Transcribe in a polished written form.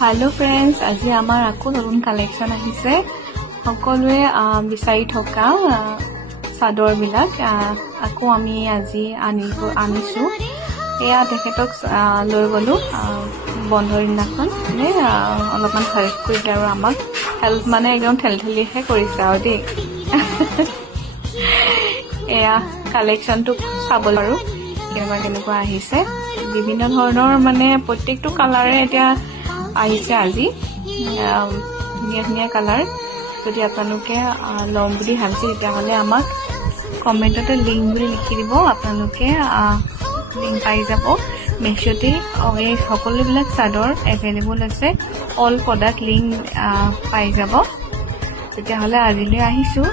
Hello friends, आज आमार आको नतुन कालेक्शन आहिसे सकलोए बिचारि থকা চাদৰ বিলাক আকৌ আমি আজি আনিছো। এয়া তেখেতক লৈ গলো বন্ধৰ দিনাখন অলপমান হেল্প কৰিছে আৰু আমাক হেল্প মানে একদম ঠেলঠেলিহে কৰিছে আৰু দেই। এয়া কালেকশনটো চাব আৰু কেনেকুৱা আহিছে বিভিন্ন ধৰণৰ মানে প্ৰত্যেকটো কালাৰে এতিয়া আহিছে আজি ধুনীয়া ধুনীয়া কালাৰ। যদি আপোনালোকে লম বুলি ভাবিছে তেতিয়াহ'লে আমাক কমেণ্টতে লিংক বুলি লিখি দিব, আপোনালোকে লিংক পাই যাব। মেছোতে এই সকলোবিলাক চাদৰ এভেইলেবল আছে, অল প্ৰডাক্ট লিংক পাই যাব। তেতিয়াহ'লে আজিলৈ আহিছোঁ।